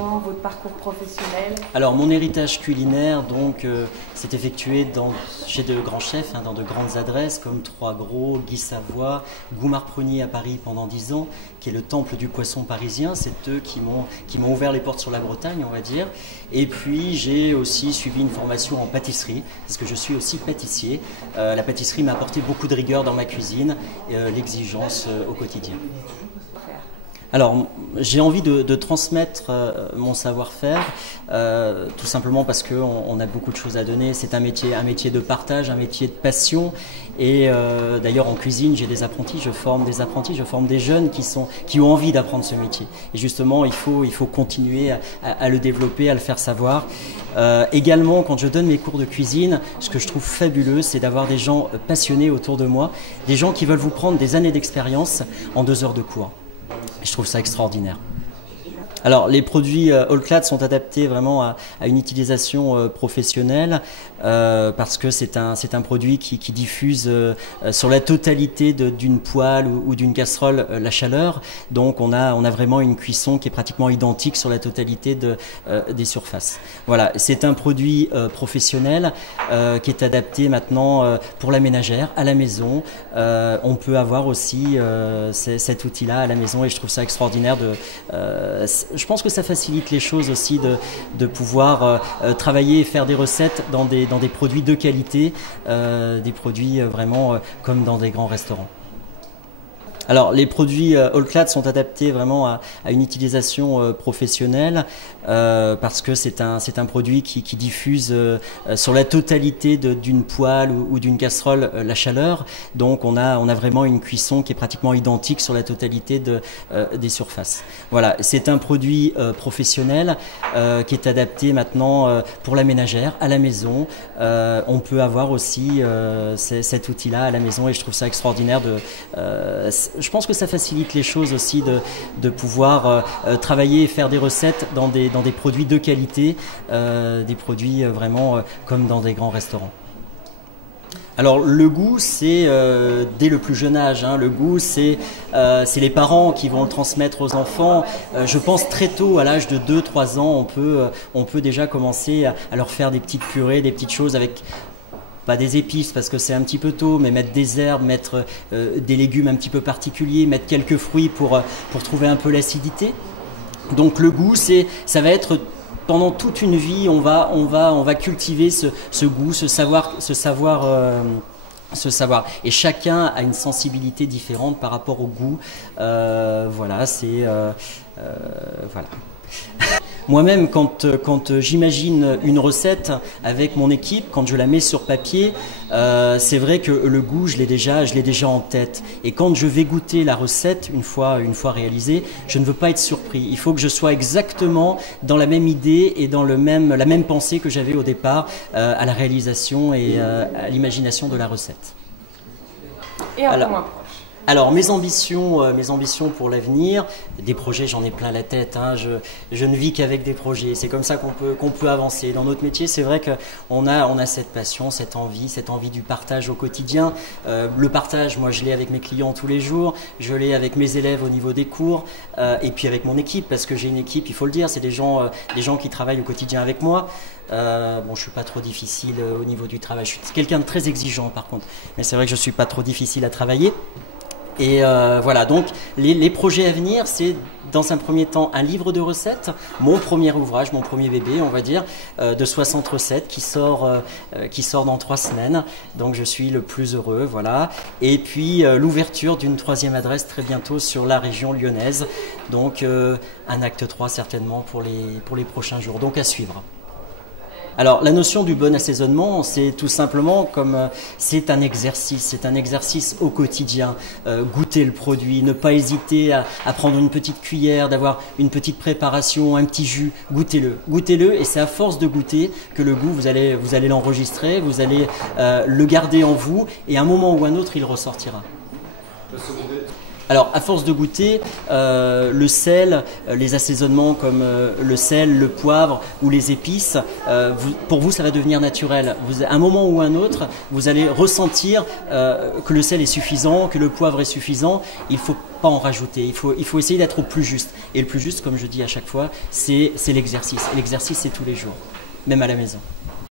Votre parcours professionnel? Alors mon héritage culinaire s'est effectué chez de grands chefs, dans de grandes adresses comme Trois Gros, Guy Savoy, Goumard-Prunier à Paris pendant 10 ans, qui est le temple du poisson parisien. C'est eux qui m'ont ouvert les portes sur la Bretagne, on va dire. Et puis j'ai aussi suivi une formation en pâtisserie, parce que je suis aussi pâtissier. La pâtisserie m'a apporté beaucoup de rigueur dans ma cuisine, l'exigence au quotidien. Alors, j'ai envie de transmettre mon savoir-faire, tout simplement parce qu'on a beaucoup de choses à donner. C'est un métier de partage, un métier de passion. Et d'ailleurs, en cuisine, j'ai des apprentis, je forme des jeunes qui ont envie d'apprendre ce métier. Et justement, il faut continuer à le développer, à le faire savoir. Également, quand je donne mes cours de cuisine, ce que je trouve fabuleux, c'est d'avoir des gens passionnés autour de moi, des gens qui veulent vous prendre des années d'expérience en 2 heures de cours. Je trouve ça extraordinaire. Alors, les produits All-Clad sont adaptés vraiment à une utilisation professionnelle parce que c'est un produit qui diffuse sur la totalité d'une poêle ou d'une casserole la chaleur. Donc, on a vraiment une cuisson qui est pratiquement identique sur la totalité des surfaces. Voilà, c'est un produit professionnel qui est adapté maintenant pour la ménagère, à la maison. On peut avoir aussi cet outil-là à la maison et je trouve ça extraordinaire je pense que ça facilite les choses aussi de pouvoir travailler et faire des recettes dans des produits de qualité, des produits vraiment comme dans des grands restaurants. Alors, les produits All-Clad sont adaptés vraiment à une utilisation professionnelle parce que c'est un produit qui diffuse sur la totalité d'une poêle ou d'une casserole la chaleur. Donc, on a vraiment une cuisson qui est pratiquement identique sur la totalité des surfaces. Voilà, c'est un produit professionnel qui est adapté maintenant pour la ménagère, à la maison. On peut avoir aussi cet outil-là à la maison et je trouve ça extraordinaire je pense que ça facilite les choses aussi de pouvoir travailler et faire des recettes dans des produits de qualité, des produits vraiment comme dans des grands restaurants. Alors le goût, c'est dès le plus jeune âge. Le goût, c'est les parents qui vont le transmettre aux enfants. Je pense très tôt, à l'âge de 2-3 ans, on peut déjà commencer à leur faire des petites purées, des petites choses avec pas des épices parce que c'est un petit peu tôt, mais mettre des herbes, mettre des légumes un petit peu particuliers, mettre quelques fruits pour trouver un peu l'acidité. Donc le goût, ça va être pendant toute une vie, on va cultiver ce goût, ce savoir. Et chacun a une sensibilité différente par rapport au goût. Voilà. Moi-même, quand j'imagine une recette avec mon équipe, quand je la mets sur papier, c'est vrai que le goût, je l'ai déjà en tête. Et quand je vais goûter la recette, une fois réalisée, je ne veux pas être surpris. Il faut que je sois exactement dans la même idée et dans la même pensée que j'avais au départ à la réalisation et à l'imagination de la recette. Et un peu moins proche. Alors mes ambitions pour l'avenir, des projets, j'en ai plein la tête. Je ne vis qu'avec des projets. C'est comme ça qu'on peut avancer. Dans notre métier, c'est vrai qu'on a cette passion, cette envie du partage au quotidien. Le partage, moi, je l'ai avec mes clients tous les jours. Je l'ai avec mes élèves au niveau des cours et puis avec mon équipe, parce que j'ai une équipe, il faut le dire, c'est des gens qui travaillent au quotidien avec moi. Bon, je suis pas trop difficile au niveau du travail. Je suis quelqu'un de très exigeant, par contre. Mais c'est vrai que je suis pas trop difficile à travailler. Et voilà, donc les projets à venir, c'est dans un premier temps un livre de recettes, mon premier ouvrage, mon premier bébé, on va dire, de 60 recettes qui sort dans 3 semaines. Donc je suis le plus heureux, voilà. Et puis l'ouverture d'une 3e adresse très bientôt sur la région lyonnaise. Donc un acte 3 certainement pour les prochains jours. Donc à suivre. Alors la notion du bon assaisonnement, c'est tout simplement comme c'est un exercice au quotidien. Goûter le produit, ne pas hésiter à prendre une petite cuillère, d'avoir une petite préparation, un petit jus, goûtez-le et c'est à force de goûter que le goût, vous allez l'enregistrer, vous allez le garder en vous et à un moment ou un autre il ressortira. Alors, à force de goûter, le sel, les assaisonnements comme le sel, le poivre ou les épices, pour vous, ça va devenir naturel. À un moment ou un autre, vous allez ressentir que le sel est suffisant, que le poivre est suffisant. Il ne faut pas en rajouter. Il faut essayer d'être au plus juste. Et le plus juste, comme je dis à chaque fois, c'est l'exercice. Et l'exercice, c'est tous les jours, même à la maison.